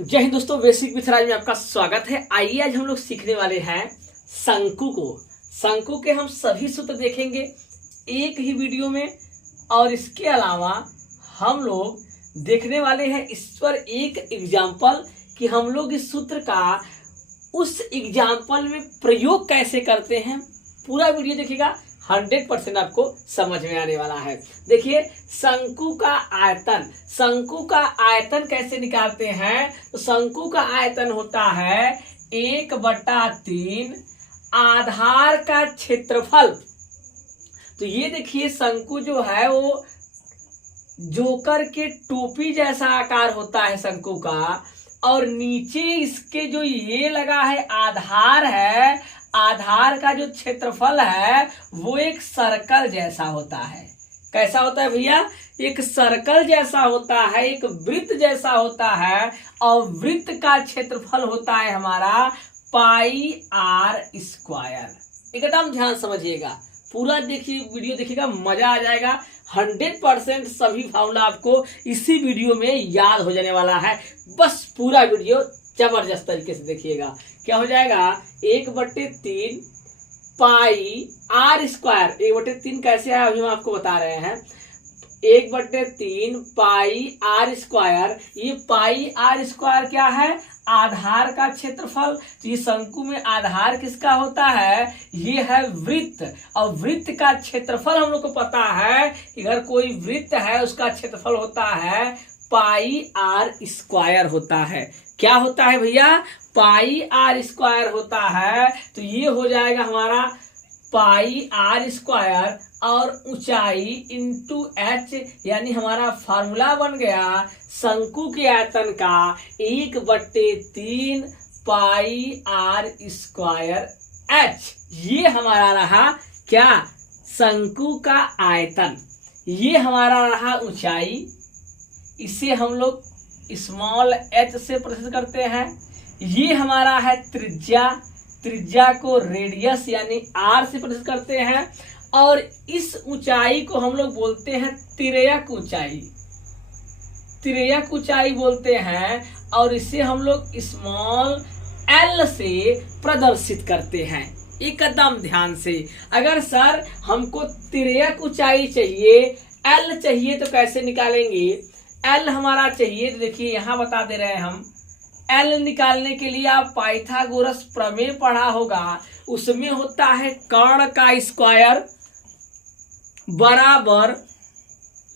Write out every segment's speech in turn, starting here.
जय हिंद दोस्तों, बेसिक विथराज में आपका स्वागत है। आइए आज हम लोग सीखने वाले हैं शंकु को। शंकु के हम सभी सूत्र देखेंगे एक ही वीडियो में, और इसके अलावा हम लोग देखने वाले हैं इस पर एक एग्जाम्पल कि हम लोग इस सूत्र का उस एग्जाम्पल में प्रयोग कैसे करते हैं। पूरा वीडियो देखिएगा, 100% आपको समझ में आने वाला है। देखिए, शंकु का आयतन, शंकु का आयतन कैसे निकालते हैं। तो शंकु का आयतन होता है 1/3 आधार का क्षेत्रफल। तो ये देखिए, शंकु जो है वो जोकर के टोपी जैसा आकार होता है शंकु का, और नीचे इसके जो ये लगा है आधार है, आधार का जो क्षेत्रफल है वो एक सर्कल जैसा होता है। कैसा होता है भैया? एक सर्कल जैसा होता है, एक वृत्त जैसा होता है, और वृत्त का क्षेत्रफल होता है हमारा πr²। एकदम ध्यान समझिएगा, पूरा देखिए, वीडियो देखिएगा, मजा आ जाएगा। 100% सभी फॉर्मूला आपको इसी वीडियो में याद हो जाने वाला है। बस पूरा वीडियो जबरदस्त तरीके से देखिएगा। क्या हो जाएगा? 1/3 πr²। 1/3 कैसे है अभी हम आपको बता रहे हैं। 1/3 πr²। ये πr² क्या है? आधार का क्षेत्रफल। तो ये शंकु में आधार किसका होता है? ये है वृत्त, और वृत्त का क्षेत्रफल हम लोग को पता है कि अगर कोई वृत्त है उसका क्षेत्रफल होता है πr² होता है। क्या होता है भैया? πr² होता है। तो ये हो जाएगा हमारा πr², और ऊंचाई इंटू h, यानी हमारा फार्मूला बन गया शंकु के आयतन का 1/3 πr²h। ये हमारा रहा क्या? शंकु का आयतन। ये हमारा रहा ऊंचाई, इसे हम लोग स्मॉल h से प्रदर्शित करते हैं। ये हमारा है त्रिज्या, त्रिज्या को रेडियस यानी r से प्रदर्शित करते हैं, और इस ऊंचाई को हम लोग बोलते हैं तिर्यक ऊंचाई, तिर्यक ऊंचाई बोलते हैं, और इसे हम लोग स्मॉल l से प्रदर्शित करते हैं। एकदम ध्यान से, अगर सर हमको तिर्यक ऊंचाई चाहिए, l चाहिए, तो कैसे निकालेंगे? l हमारा चाहिए, तो देखिए यहां बता दे रहे हैं हम। l निकालने के लिए आप पाइथागोरस प्रमेय पढ़ा होगा, उसमें होता है कर्ण का स्क्वायर बराबर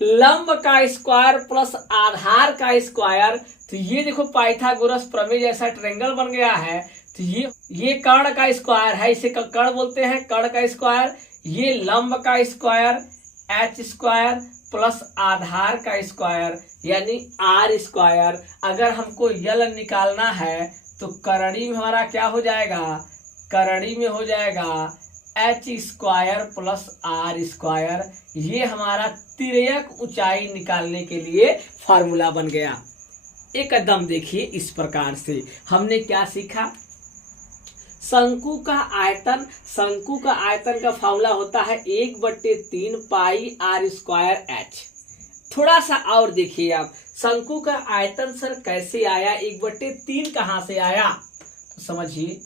लंब का स्क्वायर प्लस आधार का स्क्वायर। तो ये देखो पाइथागोरस प्रमेय जैसा ट्रायंगल बन गया है। तो ये कर्ण का स्क्वायर है, इसे कर्ण बोलते हैं, कर्ण का स्क्वायर। ये लंब का स्क्वायर h² प्लस आधार का स्क्वायर यानी r²। अगर हमको यल निकालना है तो करणी में हमारा क्या हो जाएगा? करणी में हो जाएगा h² प्लस r²। ये हमारा तिर्यक ऊंचाई निकालने के लिए फार्मूला बन गया। एकदम देखिए, इस प्रकार से हमने क्या सीखा? शंकु का आयतन, शंकु का आयतन का फार्मूला होता है 1/3 πr²h। थोड़ा सा और देखिए आप, शंकु का आयतन सर कैसे आया? 1/3 कहां से आया? तो समझिए,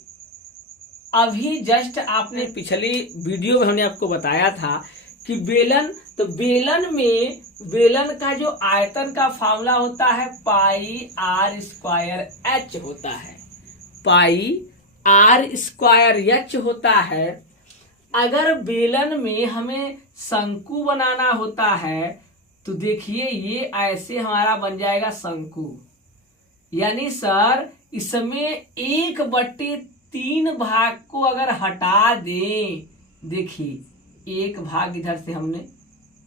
अभी जस्ट आपने पिछली वीडियो में हमने आपको बताया था कि बेलन, तो बेलन का जो आयतन का फार्मूला होता है πr²h होता है, πr²h होता है। अगर बेलन में हमें शंकु बनाना होता है तो देखिए ये ऐसे हमारा बन जाएगा शंकु, यानी सर इसमें 1/3 भाग को अगर हटा दें, देखिए एक भाग इधर से हमने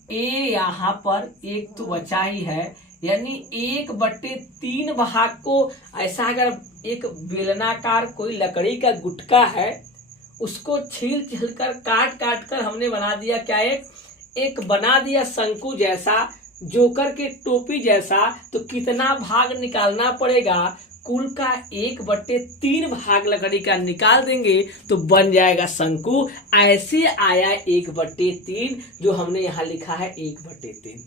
ए, यहाँ पर एक तो बचा ही है, यानी 1/3 भाग को ऐसा, अगर एक बेलनाकार कोई लकड़ी का गुटका है उसको छील कर काट कर हमने बना दिया क्या? एक बना दिया शंकु जैसा, जोकर के टोपी जैसा। तो कितना भाग निकालना पड़ेगा? कुल का 1/3 भाग लकड़ी का निकाल देंगे तो बन जाएगा शंकु। ऐसे आया 1/3, जो हमने यहाँ लिखा है 1/3।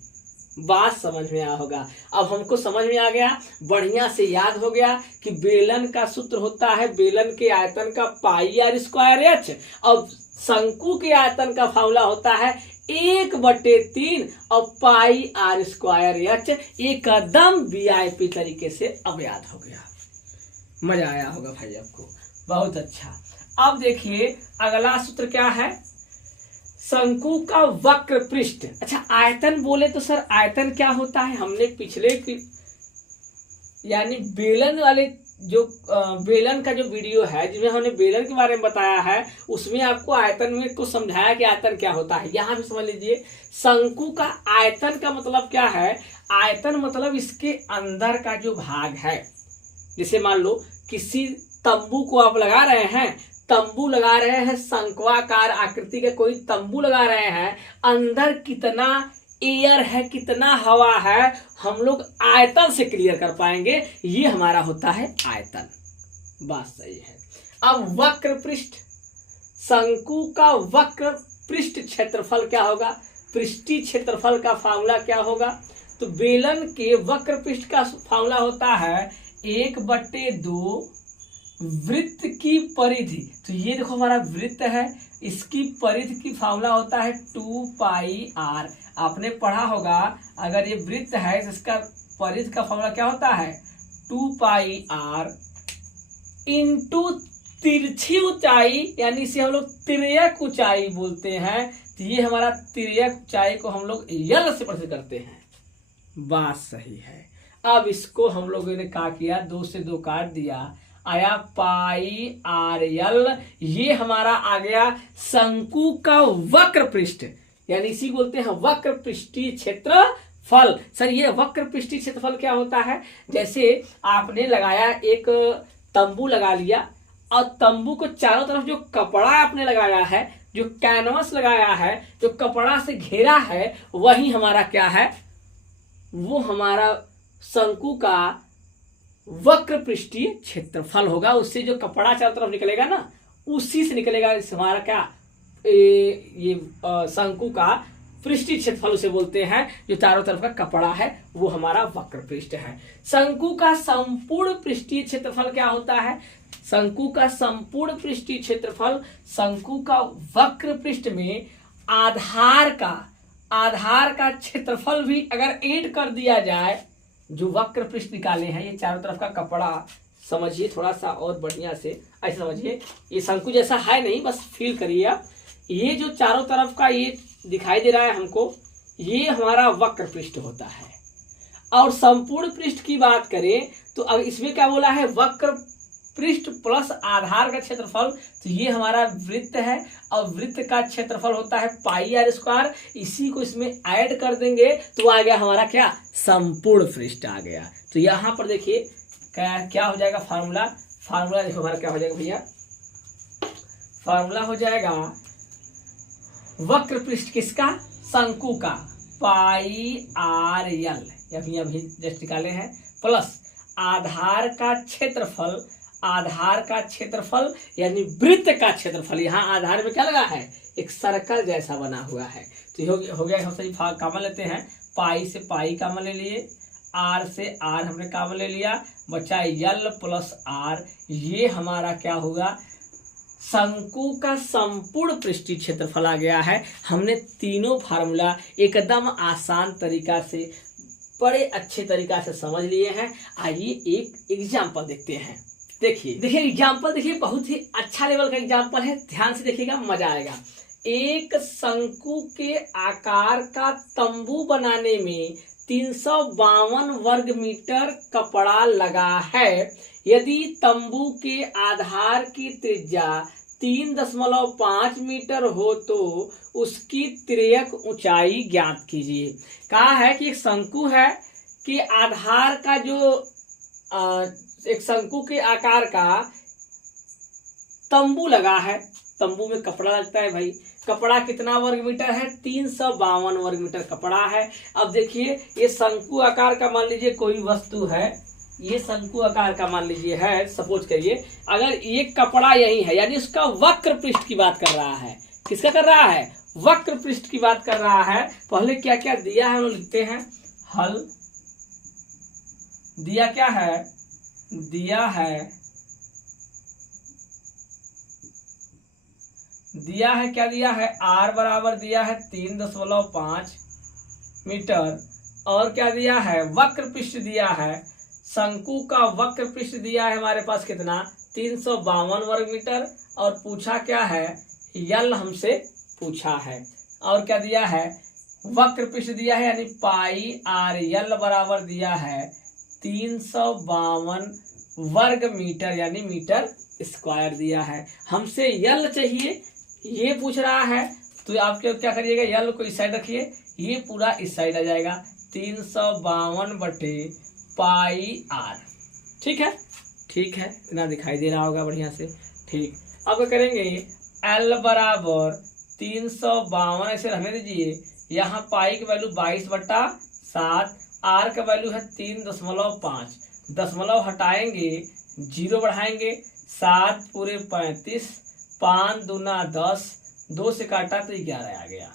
बात समझ में आया होगा। अब हमको समझ में आ गया, बढ़िया से याद हो गया कि बेलन का सूत्र होता है बेलन के आयतन का पाई आर स्क्वायर एच। अब शंकु के आयतन का फार्मूला होता है 1/3 और पाई आर स्क्वायर एच। एकदम वीआईपी तरीके से अब याद हो गया। मजा आया होगा भाई आपको, बहुत अच्छा। अब देखिए अगला सूत्र क्या है, शंकु का वक्र पृष्ठ। अच्छा आयतन बोले तो सर आयतन क्या होता है, हमने पिछले यानी बेलन वाले जो बेलन का जो वीडियो है जिसमें हमने बेलन के बारे में बताया है उसमें आपको आयतन में को समझाया कि आयतन क्या होता है। यहाँ भी समझ लीजिए शंकु का आयतन का मतलब क्या है, आयतन मतलब इसके अंदर का जो भाग है। जैसे मान लो किसी तंबू को आप लगा रहे हैं, तंबू लगा रहे हैं, शंक्वाकार आकृति के कोई तंबू लगा रहे हैं, अंदर कितना एयर है कितना हवा है हम लोग आयतन से क्लियर कर पाएंगे, ये हमारा होता है आयतन। बात सही है। अब वक्र पृष्ठ, शंकु का वक्र पृष्ठ क्षेत्रफल क्या होगा, पृष्ठीय क्षेत्रफल का फार्मूला क्या होगा, तो बेलन के वक्र पृष्ठ का फार्मूला होता है 1/2 वृत्त की परिधि। तो ये देखो हमारा वृत्त है, इसकी परिधि की फार्मूला होता है 2 पाई आर। आपने पढ़ा होगा अगर ये वृत्त है तो इसका परिधि का फार्मूला क्या होता है 2 पाई आर इंटू तिरछी ऊंचाई, यानी इसे हम लोग तिर्यक ऊंचाई बोलते हैं। तो ये हमारा तिर्यक ऊंचाई को हम लोग यल से प्रस्तुत करते हैं। बात सही है। अब इसको हम लोगों ने क्या किया, 2 से 2 काट दिया, आया पाई आर यल। ये हमारा आ गया शंकु का वक्र पृष्ठ, यानी इसी बोलते हैं वक्र पृष्ठीय क्षेत्रफल। सर ये वक्र पृष्ठीय क्षेत्रफल क्या होता है, जैसे आपने लगाया एक तंबू लगा लिया और तंबू को चारों तरफ जो कपड़ा आपने लगाया है, जो कैनवस लगाया है, जो कपड़ा से घेरा है, वही हमारा क्या है, वो हमारा शंकु का वक्र पृष्ठीय क्षेत्रफल होगा। उससे जो कपड़ा चारों तरफ निकलेगा ना, उसी से निकलेगा हमारा क्या, ये शंकु का पृष्ठीय क्षेत्रफल उसे बोलते हैं। जो चारों तरफ का कपड़ा है वो हमारा वक्र पृष्ठ है। शंकु का संपूर्ण पृष्ठीय क्षेत्रफल क्या होता है, शंकु का संपूर्ण पृष्ठीय क्षेत्रफल, शंकु का वक्र पृष्ठ में आधार का क्षेत्रफल भी अगर ऐड कर दिया जाए, जो वक्र पृष्ठ निकाले हैं, ये चारों तरफ का कपड़ा समझिए थोड़ा सा और बढ़िया से, ऐसे समझिए ये शंकु जैसा है नहीं, बस फील करिए आप। ये जो चारों तरफ का ये दिखाई दे रहा है हमको, ये हमारा वक्र पृष्ठ होता है। और संपूर्ण पृष्ठ की बात करें तो अब इसमें क्या बोला है, वक्र पृष्ठ प्लस आधार का क्षेत्रफल, तो ये हमारा वृत्त है और वृत्त का क्षेत्रफल होता है पाई आर स्क्वायर। इसी को इसमें ऐड कर देंगे तो आ गया हमारा क्या, संपूर्ण पृष्ठ आ गया। तो यहाँ पर देखिए क्या हो जाएगा फार्मूला देखो हमारा क्या हो जाएगा भैया, फार्मूला हो जाएगा वक्र पृष्ठ किसका, शंकु का, पाई आर यल, अभी जस्ट निकाले हैं, प्लस आधार का क्षेत्रफल यानी वृत्त का क्षेत्रफल। यहाँ आधार में क्या लगा है, एक सर्कल जैसा बना हुआ है। तो हो गया, हम सही कॉमन लेते हैं, पाई से पाई कॉमन ले लिए, आर से आर हमने कॉमन ले लिया, बचा यल प्लस आर। ये हमारा क्या होगा, शंकु का संपूर्ण पृष्ठीय क्षेत्रफल आ गया है। हमने तीनों फार्मूला एकदम आसान तरीका से, बड़े अच्छे तरीका से समझ लिए हैं। आइए एक एग्जाम्पल देखते हैं। देखिए एग्जाम्पल देखिए, बहुत ही अच्छा लेवल का एग्जाम्पल है, ध्यान से देखिएगा, मजा आएगा। एक शंकु के आकार का तंबू बनाने में 352 वर्ग मीटर कपड़ा लगा है। यदि तंबू के आधार की त्रिज्या 3.5 मीटर हो तो उसकी तिर्यक ऊंचाई ज्ञात कीजिए। कहा है कि एक शंकु है कि आधार का जो एक शंकु के आकार का तंबू लगा है, तंबू में कपड़ा लगता है भाई, कपड़ा कितना वर्ग मीटर है, 352 वर्ग मीटर कपड़ा है। अब देखिए ये शंकु आकार का मान लीजिए कोई वस्तु है, ये शंकु आकार का मान लीजिए है, सपोज करिए, अगर ये कपड़ा यही है, यानी उसका वक्र पृष्ठ की बात कर रहा है। किसका कर रहा है, वक्र पृष्ठ की बात कर रहा है। पहले क्या क्या दिया है हम लोग लिखते हैं, हल दिया क्या है, दिया है क्या दिया है, r बराबर दिया है 3.5 मीटर, और क्या दिया है, वक्र पृष्ठ दिया है, शंकु का वक्र पृष्ठ दिया है हमारे पास कितना 352 वर्ग मीटर, और पूछा क्या है, यल हमसे पूछा है, और क्या दिया है, वक्र पृष्ठ दिया है यानी पाई आर यल बराबर दिया है 352 वर्ग मीटर यानी मीटर स्क्वायर दिया है। हमसे यल चाहिए, ये पूछ रहा है, तो आप क्या करिएगा, यल को इस साइड रखिए, ये पूरा इस साइड आ जाएगा 352 बटे पाई आर। ठीक है, इतना दिखाई दे रहा होगा बढ़िया से। ठीक, अब करेंगे एल बराबर 352 ऐसे रहने दीजिए, यहाँ पाई की वैल्यू 22/7, आर का वैल्यू है 3.5, दशमलव हटाएंगे, 0 बढ़ाएंगे, 7 पूरे 35, 5 दूना 10, 2 से काटा तो 11 आ गया,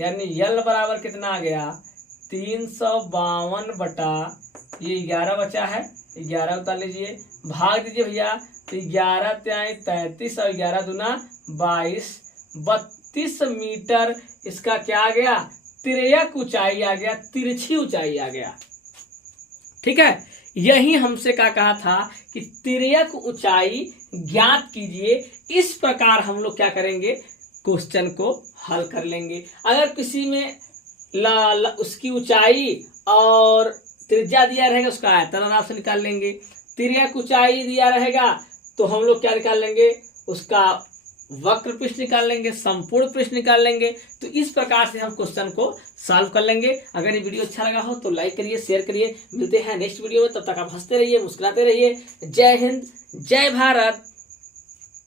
यानी यल बराबर कितना आ गया 352 बटा ये 11 बचा है, 11 उतार लीजिए, भाग दीजिए भैया, तो 11 त्याई 33 और 11 दूना 22, 32 मीटर इसका क्या आ गया, तिर्यक ऊंचाई आ गया, तिरछी ऊंचाई आ गया। ठीक है, यही हमसे क्या कहा था कि तिर्यक ऊंचाई ज्ञात कीजिए। इस प्रकार हम लोग क्या करेंगे, क्वेश्चन को हल कर लेंगे। अगर किसी में उसकी ऊंचाई और त्रिज्या दिया रहेगा, उसका आयतन आराम से निकाल लेंगे। तिर्यक ऊंचाई दिया रहेगा तो हम लोग क्या निकाल लेंगे, उसका वक्र पृष्ठ निकाल लेंगे, संपूर्ण पृष्ठ निकाल लेंगे। तो इस प्रकार से हम क्वेश्चन को सॉल्व कर लेंगे। अगर ये वीडियो अच्छा लगा हो तो लाइक करिए, शेयर करिए। मिलते हैं नेक्स्ट वीडियो में, तब तक आप हंसते रहिए, मुस्कुराते रहिए। जय हिंद, जय भारत।